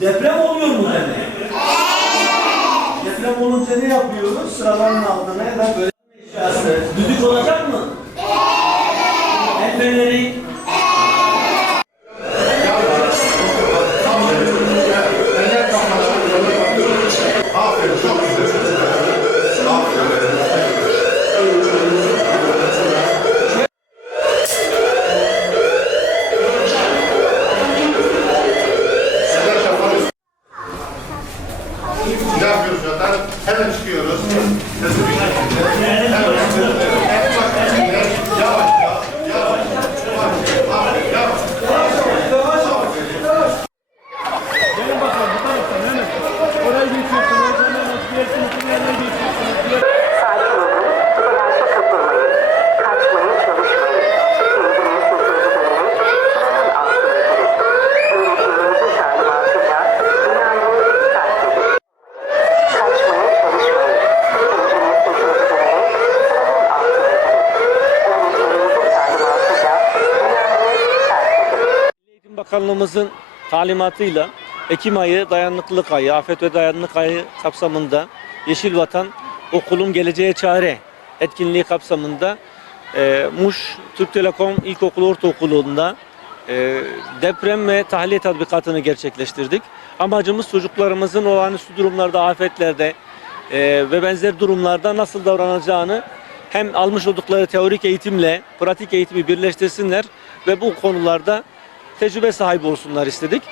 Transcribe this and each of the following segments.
Deprem oluyor mu demek? Deprem olunca ne yapıyoruz? Sıraların altına ya da böyle eşyası. Düdük olacak mı? Yeah, Bakanlığımızın talimatıyla Ekim ayı dayanıklılık ayı, afet ve dayanıklılık ayı kapsamında Yeşil Vatan Okulum Geleceğe Çare etkinliği kapsamında e, Muş Türk Telekom İlkokulu Ortaokulu'nda e, deprem ve tahliye tatbikatını gerçekleştirdik. Amacımız çocuklarımızın olağanüstü durumlarda, afetlerde e, ve benzer durumlarda nasıl davranacağını hem almış oldukları teorik eğitimle pratik eğitimi birleştirsinler ve bu konularda tecrübe sahibi olsunlar istedik.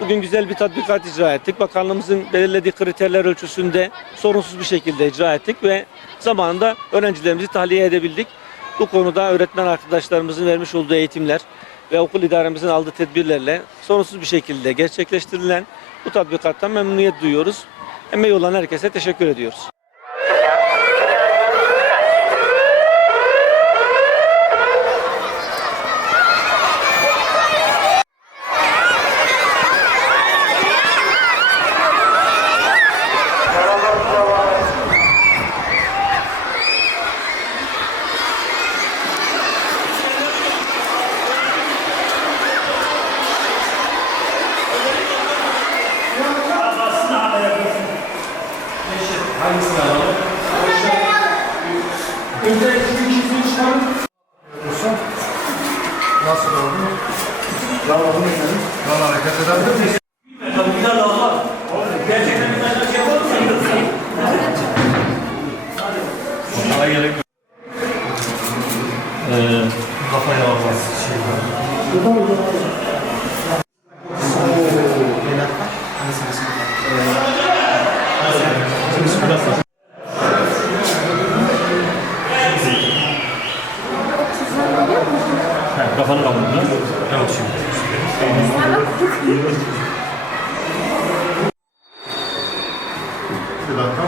Bugün güzel bir tatbikat icra ettik. Bakanlığımızın belirlediği kriterler ölçüsünde sorunsuz bir şekilde icra ettik ve zamanında öğrencilerimizi tahliye edebildik. Bu konuda öğretmen arkadaşlarımızın vermiş olduğu eğitimler ve okul idaremizin aldığı tedbirlerle sorunsuz bir şekilde gerçekleştirilen bu tatbikattan memnuniyet duyuyoruz. Emeği olan herkese teşekkür ediyoruz. Nasıl oldu? Bravo. Bravo. Hareket edebilir miyiz? Tabii bir tane daha var. Gerçekten bir tane şey yapalım mı? Kafanı kapatın. Evet şimdi. Bir dakika.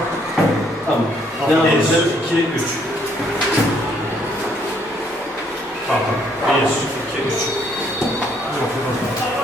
Tamam. Devam edelim. 2, 3. Tamam. 1, 2, 3. Yok, yok, yok.